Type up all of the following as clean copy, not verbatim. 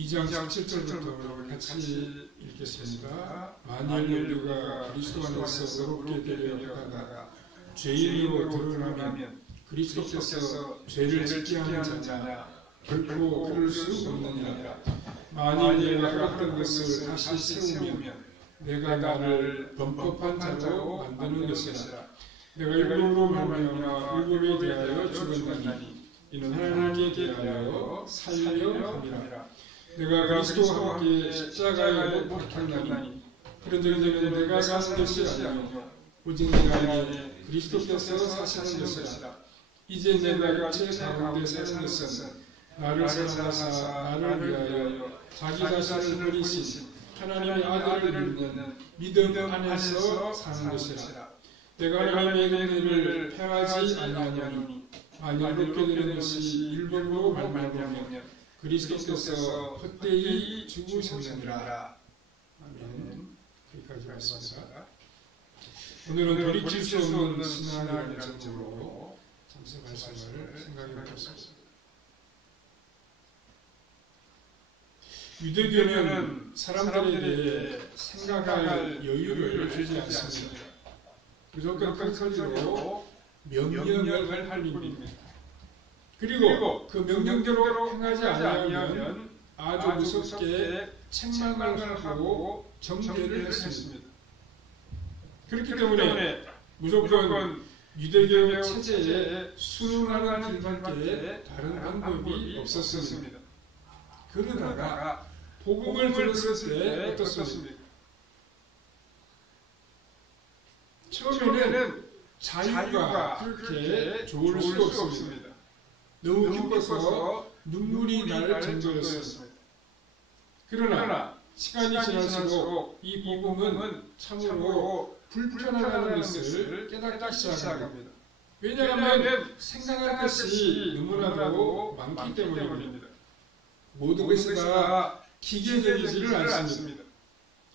2장 17절부터 같이 읽겠습니다. 만일 우리가 그리스도 안에서 의롭게 되려 하다가 죄인으로 드러나면 그리스도께서 죄를 짓게 하는 자냐 결코 그럴 수 없느니라. 만일 내가 했던 것을 다시 세우면 내가 나를 범법한 자로 만드는 것이라. 내가 율법으로 말미암아 율법에 대하여 죽었나니 이는 하나님께 대하여 살려 함이라. 내가 그리스도와 함께 십자가에 못 박혔나니 그런저는 내가 사는 것이 아니요 오직 내 안에 그리스도께서 사시는 것이라. 이제 내가 육체 가운데 사는 것은 나를 사랑하사 나를 위하여 자기 자신을 버리신 하나님의 아들을 믿는 믿음 안에서 사는 것이라. 내가 하나님의 은혜를 패하지 아니하노니 만일 그렇게 되는 것이 율법으로 말미암으면 그리스도께서 헛되이 죽으셨느니라. 아멘. 여기까지 말씀입니다. 오늘은 돌이킬 수 없는 신앙이라는 제목으로 잠시 말씀을 생각해 보겠습니다. 유대교는 사람들에게 생각할 여유를 주지 않습니다. 무조건 큰 소리로 명령을 할 뿐입니다. 그리고 그 명령대로 행하지 아니하면 아주 무섭게 책망을 하고 정죄를 했습니다. 그렇기 때문에 무조건 유대교 체제에 순응하는 길밖에 다른 방법이 없었습니다. 그러다가 복음을 들었을 때 어떻습니까? 처음에는 자유가 그렇게 좋을 수 없습니다. 너무 기뻐서 눈물이 날 정도였습니다. 그러나 시간이 지날수록 이 복음은 참으로 불편하다는 것을 깨닫기 시작합니다. 왜냐하면 생각할 것이 너무나도 많기 때문입니다. 모든 것이 다 기계적이지를 않습니다.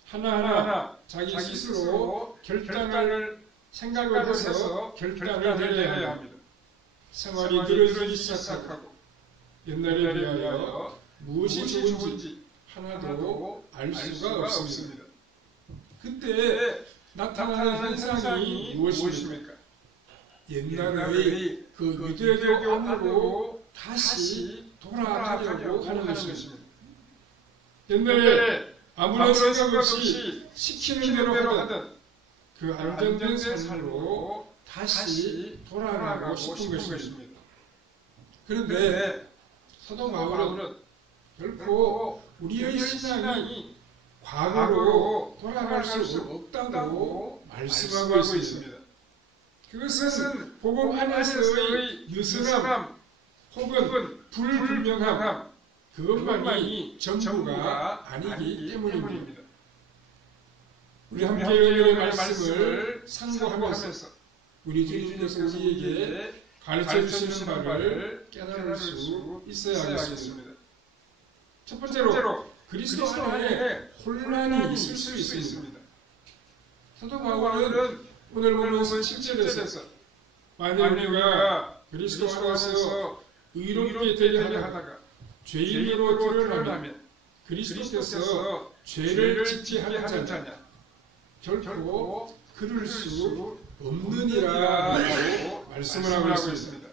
하나하나 자기 스스로 생각을 해서 결단을 내려야 합니다. 생활이 늘어지기 시작하고 옛날에 비하여 무엇이 좋은지 하나도 알 수가 없습니다. 그때 나타나는 현상이 무엇입니까? 옛날의 그 유대교 안으로 다시 돌아가려고 하는 것입니다. 옛날에 아무런 생각 없이 시키는 대로 하던 그 안정된 삶으로 다시 돌아가고 싶은 것입니다. 그런데 사도 바울은 결코 우리의 신앙이 과거로 돌아갈 수 없다고 말씀하고 있습니다. 그것은 복음 안에서의 느슨함 혹은 불분명함 그것만이 전부가 아니기 때문입니다. 우리 함께 오늘의 말씀을 상고하면서 우리 주님께서 우리에게 가르쳐주시는 바를 깨달을 수 있어야 하겠습니다. 첫 번째로 그리스도 안에 혼란이 있을 수 있습니다. 사도 바울은 오늘 보면 10절에서 만일 우리가 그리스도 안에서 의롭게 되려 하다가 죄인으로 드러나면 그리스도께서 죄를 짓게 하는 자냐 결코 그럴 수 없느니라고 말씀을 하고 있습니다.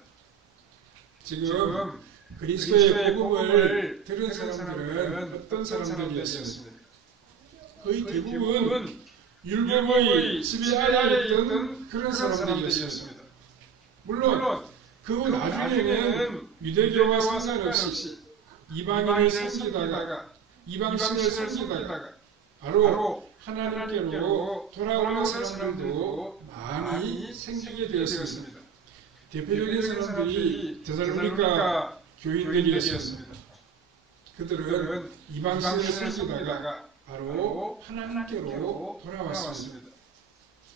지금 그리스도의 복음을 들은 사람들은 어떤 사람들이었습니까? 거의 대부분 율법의 지배하에 있던 그런 사람들이었습니다. 물론 그 나중에는 유대교와 상관없이 이방신을 섬기다가 바로 하나님께로 돌아오는 사람들도 많이 생기게 되었습니다. 대표적인 사람들이 데살로니가 교인들이었습니다. 그들은 이방신을 섬기다가 바로 하나님께로 돌아왔습니다.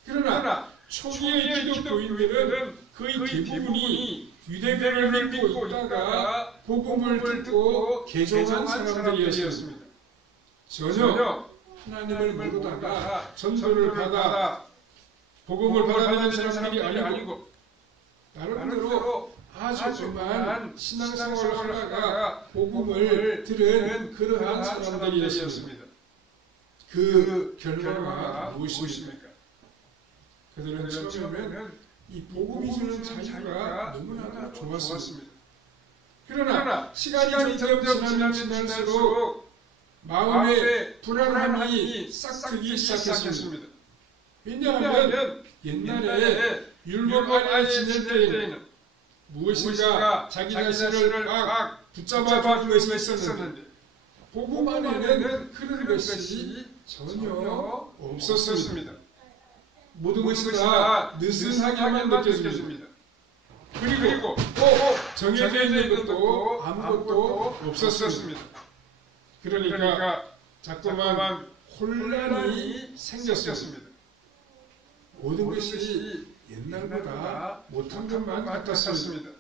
그러나 초기의 기독교인들은 거의 대부분이 유대교를 믿고 있다가 복음을 듣고 개종한 사람들이었습니다. 전혀 하나님을 모르다가 전도를 받아 복음을 받아들인 사람들이 아니고 나름대로 아주 그만 신앙생활을 하다가 복음을 들은 그러한 사람들이었습니다. 그 결과가 무엇입니까? 그들은 처음에는 이 복음이 주는 자유가 너무나 좋았습니다. 그러나 시간이 점점 지날수록 마음의 불안함이 싹트기 시작했습니다. 왜냐하면 옛날에 율법 안에 지낼 때에는 무엇인가 자기 자신을 막 붙잡아 주는 것이 있었는데 복음 안에는 그런 것이 전혀 없었습니다. 모든 것이 다 느슨하게만 느껴집니다. 그리고 또 정해져 있는 것도 아무것도 없었습니다. 그러니까 자꾸만 혼란이 생겼습니다. 모든 것이 옛날보다 못한 것만 같았습니다.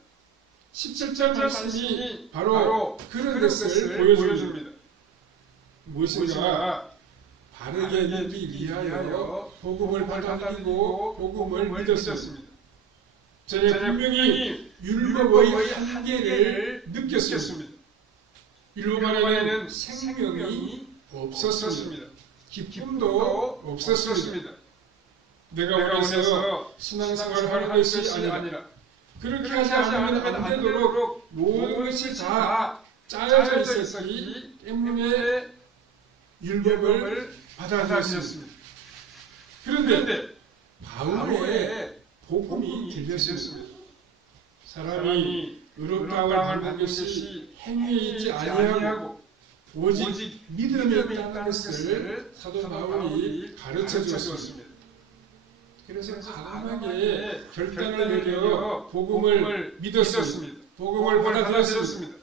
17절 말씀이 바로 그런 것을 보여줍니다. 무엇인가 바르게 믿기 위하여 복음을 받아들이고 복음을 믿었습니다. 저는 분명히 율법의 한계를 느꼈습니다. 율법 안에는 생명이 없었습니다. 기쁨도 없었습니다. 내가 원해서 신앙생활을 하는 것이 아니라 그렇게 하지 않으면 안 되도록 모든 것이 다 짜여져 있었기 때문에 율법을 받아들였습니다. 그런데 바울의 복음이 들렸습니다. 사람이 의롭다함을 받는 것이 행위에 있지 아니하고 오직 믿음에 있다는 것을 사도 바울이 가르쳐 주었습니다. 그래서 과감하게 결단을 내려 복음을 믿었습니다. 복음을 받아들였습니다.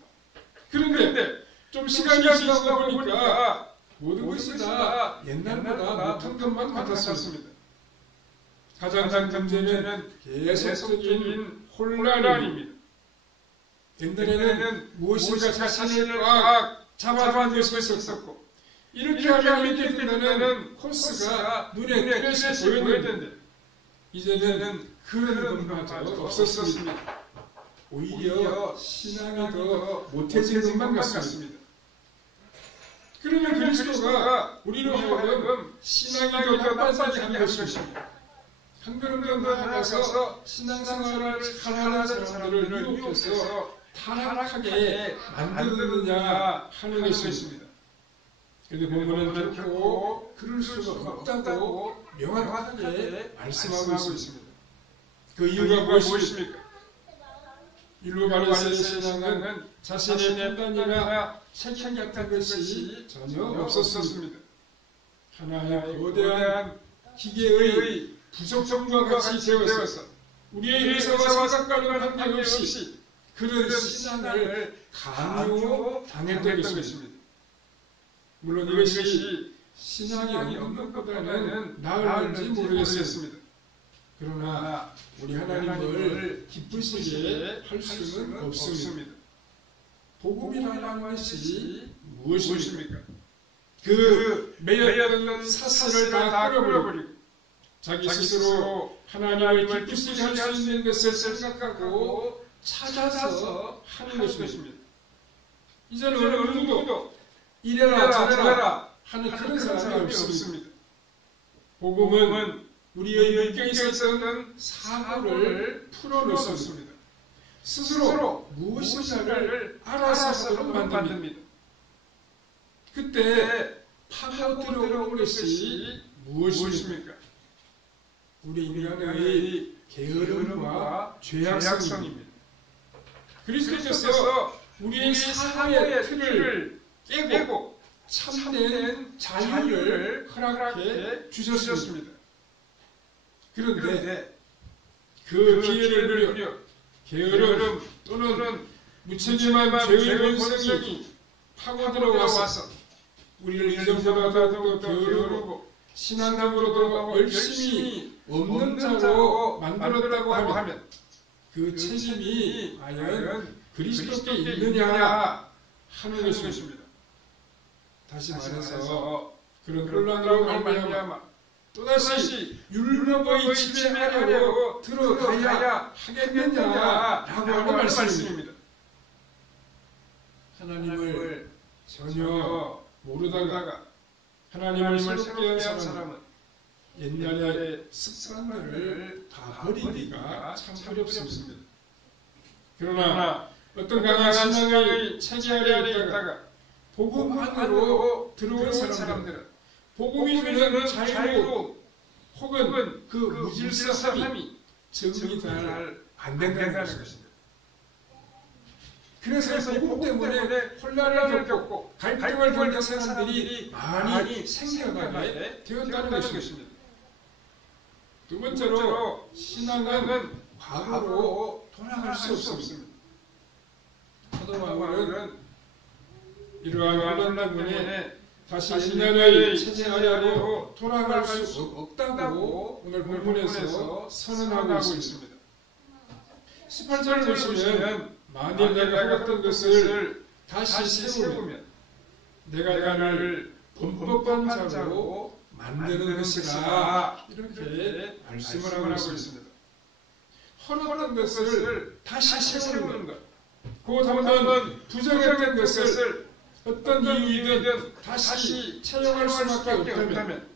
그런데 좀 시간이 지나고 보니까 모든 것이 다 옛날보다 못한 것만 같았습니다. 가장 문제는 계속적인 혼란입니다. 옛날에는 무엇인가 자신을 꽉 잡아주는 것이 있었고 이렇게 하면 이렇게 된다는 코스가 눈에 뚜렷이 보였는데 이제는 그런 것마저 없었습니다. 오히려 신앙이 더 못해진 것만 같습니다. 그러면 그리스도가 우리로 하여금 신앙이 더 나빠지게 하는 것입니다. 한 걸음 더 나아가서 신앙생활을 잘하는 사람들을 유혹해서 타락하게 만드느냐 하는 것입니다. 그런데 본문은 결코 그럴 수가 없다고 명확하게 말씀하고 있습니다. 그 이유가 무엇입니까? 율법 안에서의 신앙은 자신의 판단이나 책임 같은 것이 전혀 없었습니다. 하나의 거대한 기계의 부속성과 같이 되어서 우리의 의사와 생각과는 관계없이 그런 신앙을 강요당했던 것입니다. 물론 이것이 신앙이 없는 것보다는 나을지 모르겠습니다. 그러나 우리 하나님을 기쁘시게 할 수는 없습니다. 복음이라는 것이 무엇입니까? 그 매였던 사슬을 다 끌어버리고 자기 스스로 하나님을 기쁘시게 할 수 있는 것을 생각하고 찾아서 하는 것입니다. 이제는 어느 누구도 이래라 저래라 하는 그런 사람이 없습니다. 복음은 우리의 육경에 있었던 사고를 풀어놓습니다. 스스로 무엇인가를 알아서 하도록 만듭니다. 그때 파고 들어오는 것이 무엇입니까? 우리 인간의 게으름과 죄악성입니다. 그리스도께서 우리의 사고의 틀을 깨고 참된 자유를 허락해 주셨습니다. 그런데 그 기회를 누려 게으름 또는 무책임한 죄의 본성이 파고 들어와서 우리를 이전보다 더욱 게으르고 신앙적으로도 열심히 없는 자로 만들었다고 하면 그 책임이 과연 그리스도께 있느냐 하는 것입니다. 다시 말해서 그런 혼란으로 말미암아 또다시 율법의 지배 아래로 들어가야 하겠느냐라고 하는 말씀입니다. 하나님을 전혀 모르다가 하나님을 새롭게 한 사람은 옛날의 습관들을 다 버리기가 참 어렵습니다. 그러나 어떤 강한 신앙의 체계 아래에 있다가 복음 안으로 들어온 사람들은 복음이 주는 자유로 혹은 그 무질서함이 적응이 잘 안 된다는 것입니다. 그래서 복음 때문에 혼란을 겪고 갈등을 겪는 사람들이 많이 생겨나게 되었다는 것입니다. 두 번째로 신앙은 과거로 돌아갈 수 없습니다. 사도 바울은 이러한 혼란 때문에 다시 옛날의 체제 아래로 돌아갈 수 없다고 오늘 본문에서 선언하고 있습니다. 18절을 보시면 만일 내가 해왔던 것을 다시 세우면 내가 나를 범법한 자로 만드는 것이라 이렇게 말씀을 하고 있습니다. 허락한 것을 다시 세우는 것, 곧 한번 부정했던 것을 어떤 이유이든 다시 채용할 수밖에 없다면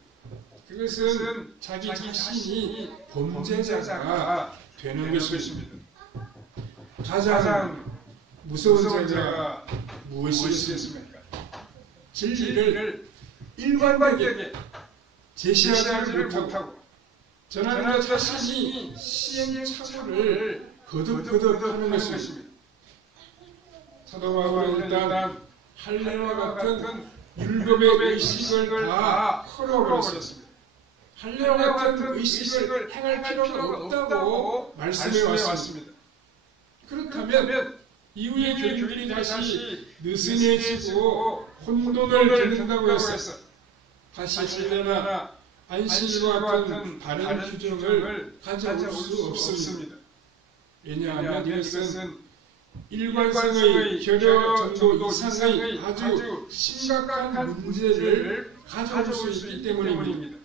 그것은 자기 자신이 범죄자가 되는 것입니다. 가장 무서운 죄가 무엇이겠습니까? 진리를 일관되게 제시하지 못하고 저는 자신이 시행착오를 거듭거듭하는 것입니다. 사도 바울은 일단 할례와 같은 율법의 의식을 다 헐어버렸습니다. 할례와 같은 의식을 행할 필요가 없다고 말씀해 왔습니다. 그렇다면 이후의 교인들이 다시 느슨해지고 혼돈을 겪는다고 해서 다시 할례나 안식일과 같은 다른 규정을 가져올 수 없습니다. 왜냐하면 이것은 일관성의 결여 정도 이상의 아주 심각한 문제를 가져올 수 있기 때문입니다.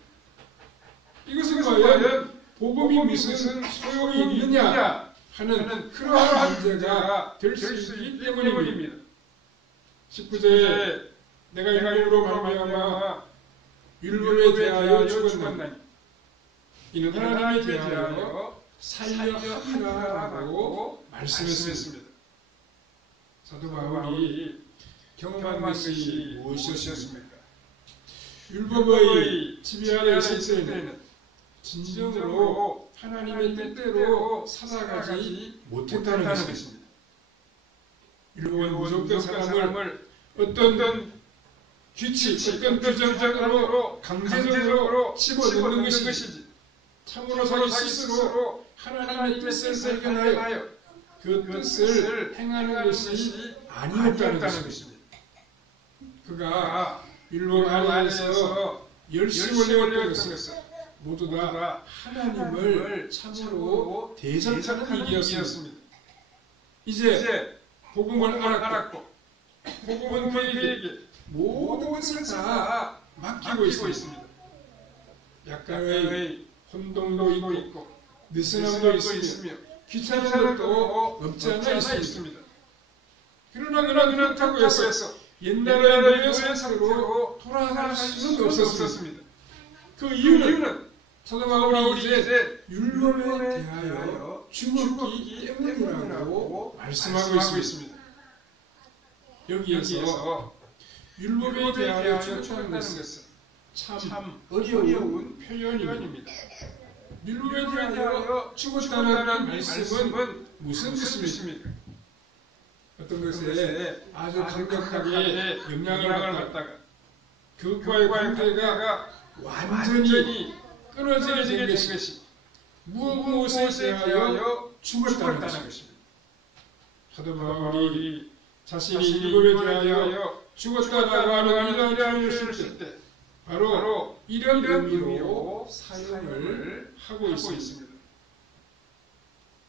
이것은 과연 복음이 무슨 소용이 있느냐 하는 그러한 문제가 될 수 있기 때문입니다. 19절에 내가 율법으로 말미암아 율법에 대하여 죽었나니 이는 하나님에 대하여 살려 함이라고 말씀했습니다. 사도 바울이 경험한 것이 무엇이었습니까? 율법의 지배 아래 있을 때는 진정으로 하나님의 뜻대로 살아가지 못했다는 것입니다. 율법은 무조건 사람을 어떤 규칙, 어떤 규정으로 강제적으로 집어넣는 것이지 참으로 자기 스스로 하나님의 뜻을 발견하여 그 뜻을 행하는 것이 아니었다는 것입니다. 그가 율법 안에서 열심을 내었던 것은 모두 다 하나님을 참으로 대적하는 일이었습니다. 이제 복음을 알았고 복음은 그에게 모든 것을 다 맡기고 있습니다. 약간의 혼동도 있고 느슨함도 있으며 귀찮은 것도 없지 않아 있습니다. 그러나 그렇다고 해서 옛날의 노예 상태로 돌아갈 수는 없었습니다. 그 이유는 사도 바울이 이제 율법에 대하여 죽었기 때문이라고 말씀하고 있습니다. 여기에서 율법에 대하여 죽었다는 것은 참 어려운 표현입니다. 율법에 대하여 죽었다는 말씀은 무슨 뜻입니까? 어떤 것에 아주 강력하게 영향을 받다가 그것과의 관계가 완전히 끊어지게 된 것이 무엇에 대하여 죽었다는 것입니다. 사도 바울이 자신이 율법에 대하여 죽었다라고 하는 이러한 표현을 쓸 때 바로 이런 의미로 사용을 하고 있습니다.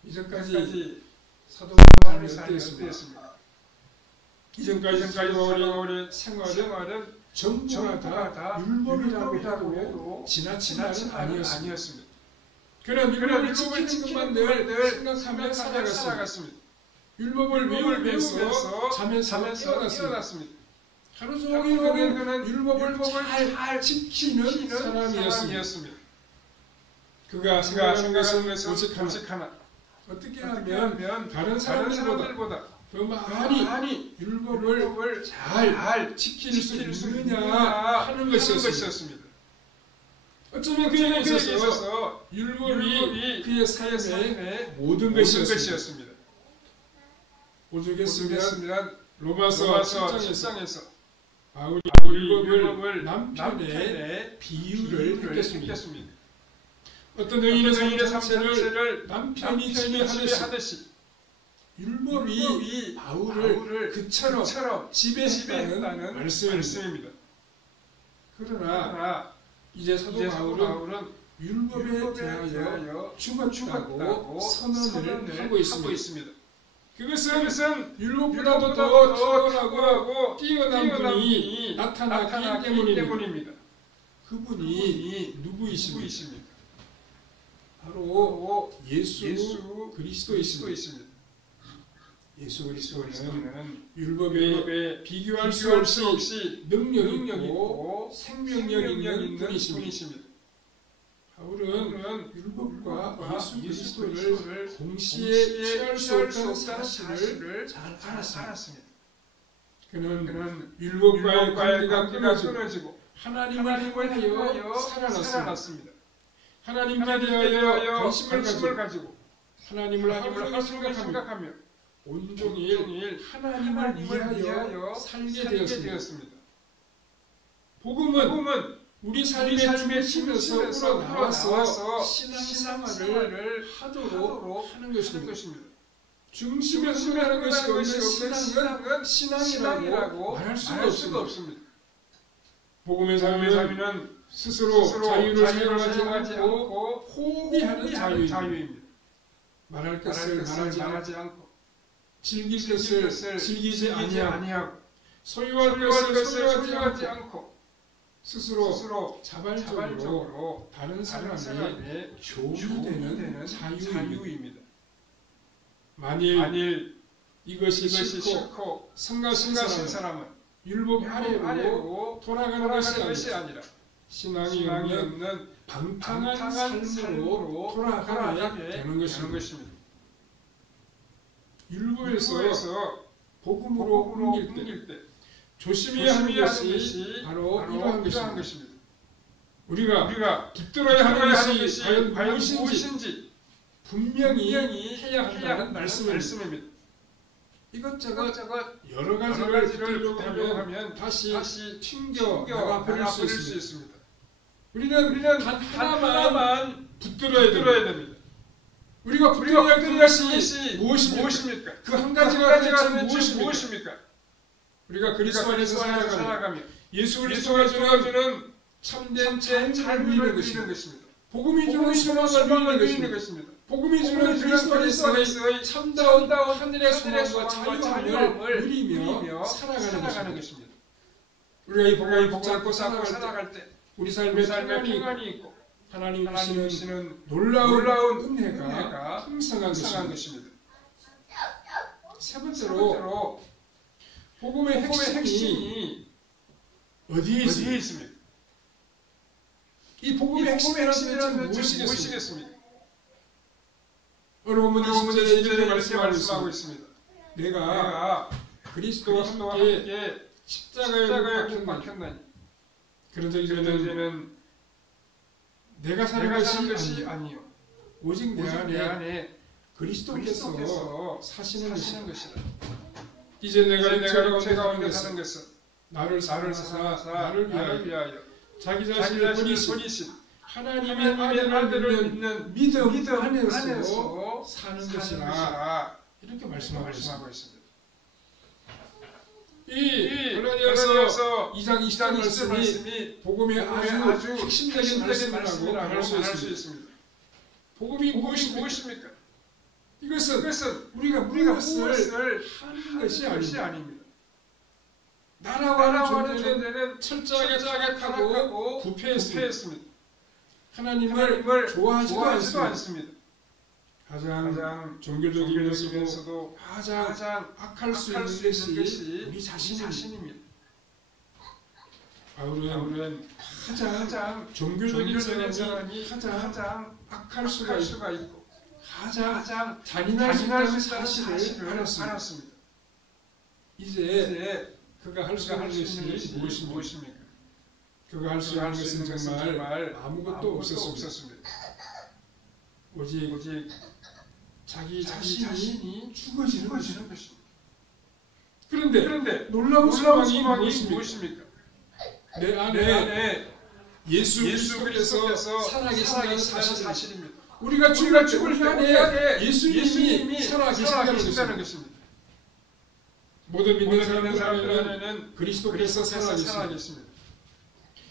이전까지 사도 바울의 삶이 어땠습니까? 이전까지 사도 바울의 생활은 전부가 다 율법이라고 해도 지나친 말은 아니었습니다. 그러나 율법을 지키는 것만 늘 생각하며 살아갔습니다. 율법을 외우면서 잠에서 깨어났습니다. 하루 종일 그는 율법을 잘 지키는 사람이었습니다. 그가 생각하는 것은 오직 하나. 어떻게 하면 다른 사람들보다 더 많이 율법을 잘 지킬 수 있느냐 하는 것이었습니다. 어쩌면 그에게 있어서 율법이 그의 삶의 모든 것이었습니다. 오죽했으면 로마서 7장에서 바울이 율법을 남편의 비유를 했겠습니다. 어떤 여인의 상태를 남편이 지배하듯이 율법이 바울을 그처럼 지배했다는 말씀입니다. 그러나 이제 사도 바울은 율법에 대하여 죽었다고 선언을 하고 있습니다. 그것은 율법보다도 더 탁월하고 뛰어난 분이 나타나기 때문입니다. 그분이 누구이십니까? 바로 예수 그리스도이십니다. 예수 그리스도는 율법에 비교할 수 없이 능력 있고 생명력 있는 분이십니다. 바울은 율법과 예수 그리스도를 동시에 취할 수 없다는 사실을 잘 알았습니다. 그는 율법과의 관계가 끊어지고 하나님을 위하여 살아났습니다. 하나님께 대하여 관심을 가지고 하나님을 하루 생각하며 온종일 하나님을 위하여 살게 되었습니다. 복음은 우리 삶의 중심에서 우러나와서 신앙생활을 하도록 하는 것입니다. 중심에서 우러나는 것이 없는 신앙은 신앙이라고 말할 수가 없습니다. 복음의 삶은 스스로 자유를 사용하지 않고 포기하는 자유입니다. 말할 것을 말하지 않고 즐길 것을 즐기지 아니하고 소유할 것을 소유하지 않고 스스로 자발적으로 다른 사람의 종이 되는 자유입니다. 만일 이것이 싫고 성가신 사람은 율법 아래로 돌아가는 것이 아니라 신앙이 없는 방탕한 삶으로 돌아가게 되는 것입니다. 율법에서 복음으로 옮길 때 조심해야 하는 것이 바로 이러한 것입니다. 우리가 붙들어야 하는 것이 과연 무엇인지 분명히 해야 한다는 말씀입니다. 이것저것 여러 가지를 붙들려고 하면 다시 튕겨 나가버릴 수 있습니다. 우리는 단 하나만 붙들어야 됩니다. 우리가 붙들어야 할 것이 무엇입니까? 그 한 가지가 대체 무엇입니까? 우리가 그리스도 안에서 살아가며 예수 그리스도가 주는 참된 자유를 누리는 것입니다. 복음이 주는 소망을 누리는 것입니다. 복음이 주는 그리스도 안에서의 참다운 하늘의 소망과 자유함을 누리며 살아가는 것입니다. 우리가 이 복음을 붙잡고 살아갈 때 우리 삶에 평안이 있고 하나님 주시는 놀라운 은혜가 풍성한 것입니다. 세 번째로 복음의 핵심이 어디에 있습니까? 이 복음의 핵심이라는 무엇이겠습니까? 오늘 본문 20절에 이렇게 말씀하고 있습니다. 내가 그리스도와 함께 십자가에 못 박혔나니 그런즉 이제는 내가 사는 것이 아니요 오직 내 안에 그리스도께서 사시는 것이라. 이제 내가 육체 가운데 사는 것은 나를 사사 나를 위하여 자기 자신을 버리신 하나님의 아들을 믿는 믿음 안에서 사는 것이라 이렇게 말씀하고 있습니다. 이 갈라디아서 2장 20절 말씀이 복음의 아주 핵심적인 말씀이라고 말할 수 있습니다. 복음이 무엇입니까? 이것은 우리가 무엇을 하는 것이 아닙니다. 나라와는 존재는 철저하게 타락하고 부패했습니다. 하나님을 좋아하지도 않습니다. 가장 종교적이면서도 가장 악할 수 있는 것이 우리 자신입니다. 바울은 가장 종교적인 사람이 가장 악할 수가 있고 가장 잔인할 수 있다는 사실을 알았습니다. 이제 그가 할 수 있는 것이 무엇입니까? 그가 할 수 있는 것은 정말 아무것도 없었습니다. 오직 자기 자신이 죽어지는 것입니다. 그런데 놀라운 소망이 무엇입니까? 내 안에 예수 그리스도께서 살아계신다는 사실입니다. 우리가 죽을 향해 예수님이 살아계신다는 것입니다. 모든 믿는 사람들에게는 그리스도께서 살아계십니다.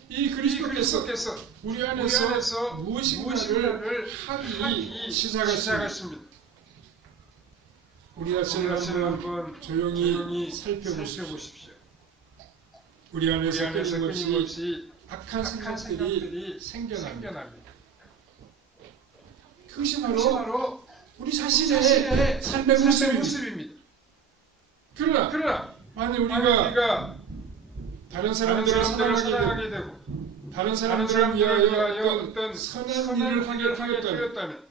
이 그리스도께서 우리 안에서 무엇인가를 하기 시작하십니다. 우리 자신을 한번 조용히 살펴보십시오. 우리 안에서 끊임없이 악한 생각들이 생겨납니다. 그것이 바로 우리 자신의 삶의 모습입니다. 그러나 만약 우리가 다른 사람들을 사랑하게 되고 다른 사람들을 위하여 어떤 선한 일을 하겠다면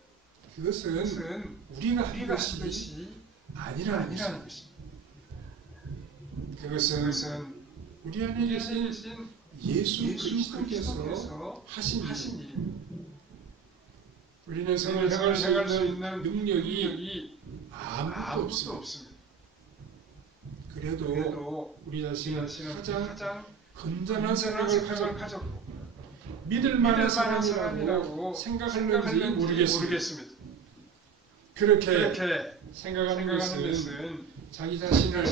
그것은 우리가 한 것이 아니라는 것입니다. 그것은 우리 안에 계신 예수 그리스도께서 하신 일입니다. 우리는 선을 행할 수 있는 능력이 아무것도 없습니다. 그래도 우리 자신은 가장 건전한 생각을 가졌고 믿을 만한 사람이라고 생각하는지 모르겠습니다. 그렇게 생각하는 것은 자기 자신을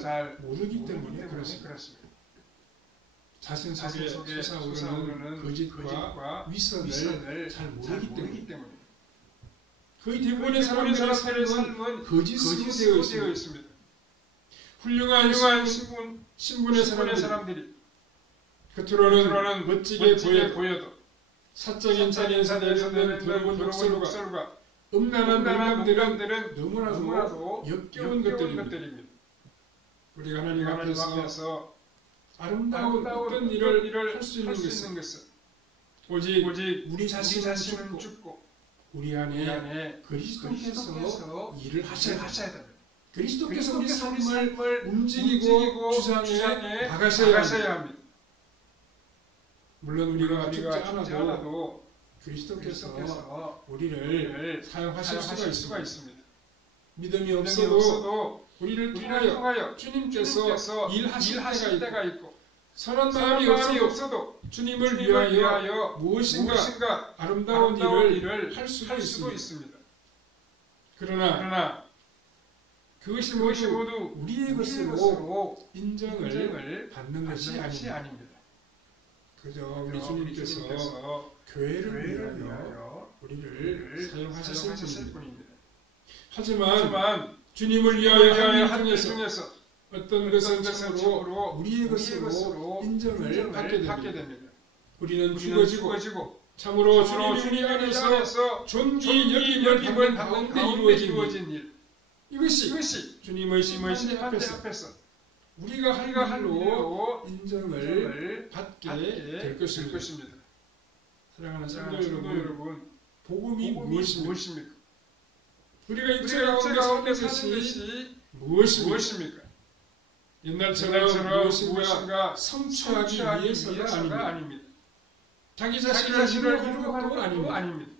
잘 모르기 때문에 그렇습니다. 자신 속에 솟아오르는 거짓과 윗선을 잘 모르기 때문에 거의 대부분의 사람들의 삶은 거짓으로 되어 있습니다. 훌륭한 신분의 사람들이 겉으로는 멋지게 보여도 사적인 자기에서 내뱉는 더러운 욕설과 음란한 말들은 너무나도 역겨운 것들입니다. 우리가 하나님 앞에서 아름다운 어떤 일을 할 수 있는 것은 오직 우리 자신은 죽고 우리 안에 그리스도께서 일을 하셔야 됩니다. 그리스도께서 우리 삶을 움직이고 주장해 나가셔야 합니다. 물론 우리가 죽지 않아도 그리스도께서 우리를 사용하실 수가 있습니다. 믿음이 없어도 우리를 통하여 주님께서 일하실 때가 있고 선한 마음이 없어도 주님을 위하여 무엇인가 아름다운 일을 할 수도 있습니다. 그러나 그것이 모두 우리의 것으로 인정을 받는 것이 아닙니다. 그저 우리 주님께서 교회를 위하여 우리를 사용하셨을 뿐입니다. 하지만 주님을 위하여 하는 일 중에서 어떤 것은 참으로 우리의 것으로 인정을 받게 됩니다. 우리는 죽어지고 참으로 주님 안에서 존귀 여김을 받는 데 이루어진 일, 이것이 주님의 심판대 앞에서 우리가 할 일로 인정을 받게 될 것입니다. 사랑하는 성도 여러분, 복음이 무엇입니까? 우리가 육체 가운데 사는 것이 무엇입니까? 옛날처럼 무엇인가 성취하기 위해서가 아닙니다. 자기 자신을 위로하는 것도 아닙니다.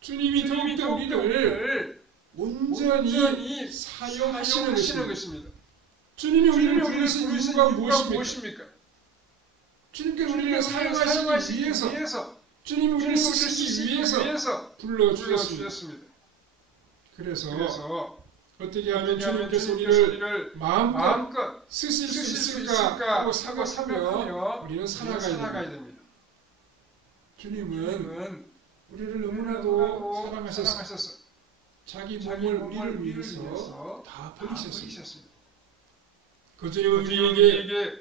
주님이 더욱더 우리를 온전히 사용하시는 것입니다. 주님이 우리를 부르신 이유가 무엇입니까? 주님께서 우리를 사용하시기 위해서 주님이 우리를 쓰시기 위해서 불러주셨습니다. 그래서 어떻게 하면 주님께서 우리를 마음껏 쓰실 수 있을까 하고 생각하며 우리는 살아가야 됩니다. 주님은 우리를 너무나도 그 주님은 우리에게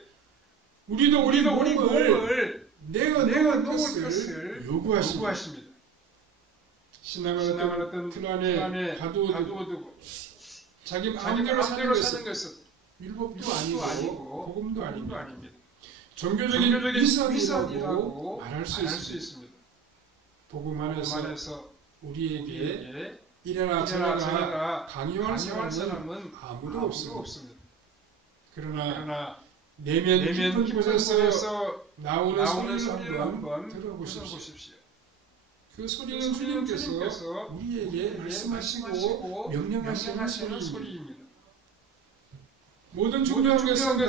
우리도 우리 몸을 내어 놓을 것을 요구하십니다. 신앙을 어떤 틀 안에 가두어두고 자기 마음대로 사는 것은 율법도 아니고 복음도 아닙니다. 종교적인 위선이라고 말할 수 있습니다. 복음 안에서 우리에게 이래라 저래라 강요할 사람은 아무도 없습니다. 그러나 내면 깊은 곳에서 나오는 소리를 한번 들어보십시오. 그 소리는 주님께서 우리에게 말씀하시고 명령하시는 소리입니다. 모든 중요한 것은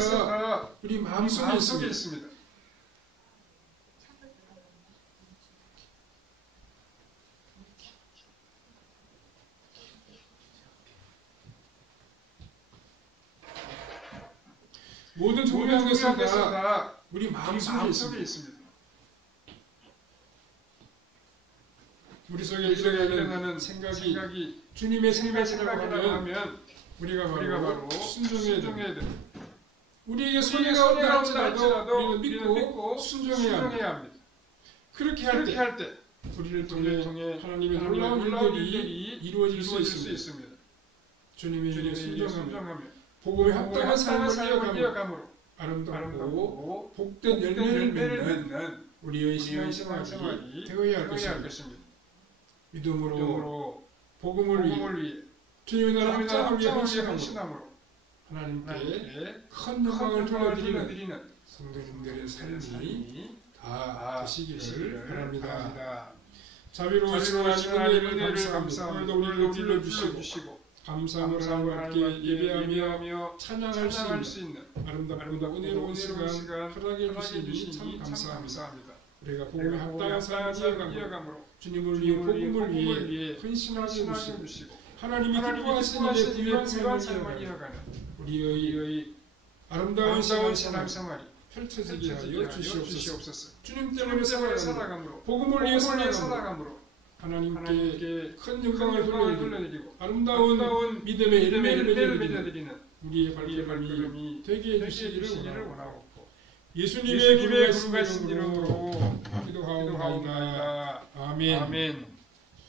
우리 마음속에 있습니다. 모든 중요한 것은 다 우리 마음속에 있습니다. 우리 속에 일어나는 생각이 주님의 생각이라고 하면 우리가 바로 순종해야 됩니다. 우리에게 소리가 온다 할지라도 우리는 믿고 순종해야 합니다. 그렇게 할 때 우리를 통해 하나님의 놀라운 일들이 이루어질 수 있습니다. 주님의 일에 순종하며 복음에 합당한 삶을 이어감으로 아름답고 복된 열매를 맺는 우리의 신앙생활이 되어야 할 것입니다. 믿음으로 복음을 위해 주님의 나라 확장을 위해 헌신함으로 하나님께 큰 영광을 돌려드리는 성도님들의 삶이 다 되시기를 바랍니다. 자비로우신 하나님의 은혜를 감사합니다. 오늘도 우리를 불러주시고 감사함을 함께 예배하며 찬양할 수 있는 아름답고 은혜로운 시간 허락해 주시니 참 감사합니다. 우리가 복음에 합당한 삶을 이어감으로 주님을 위해 복음을 위해 헌신하게 주시고 하나님이 기뻐하시는 일에 부유한 삶을 이어가는 우리의 아름다운 신앙생활이 펼쳐지게 하여 주시옵소서. 주님 때문에 살아감으로 복음을 위해 살아감으로 하나님께 큰 영광을 돌려드리고 아름다운 믿음의 열매를 맺어드리는 우리의 발걸음이 되게 해주시기를 원하옵고 예수님의 부르신 이름으로 기도하옵나이다. 아멘.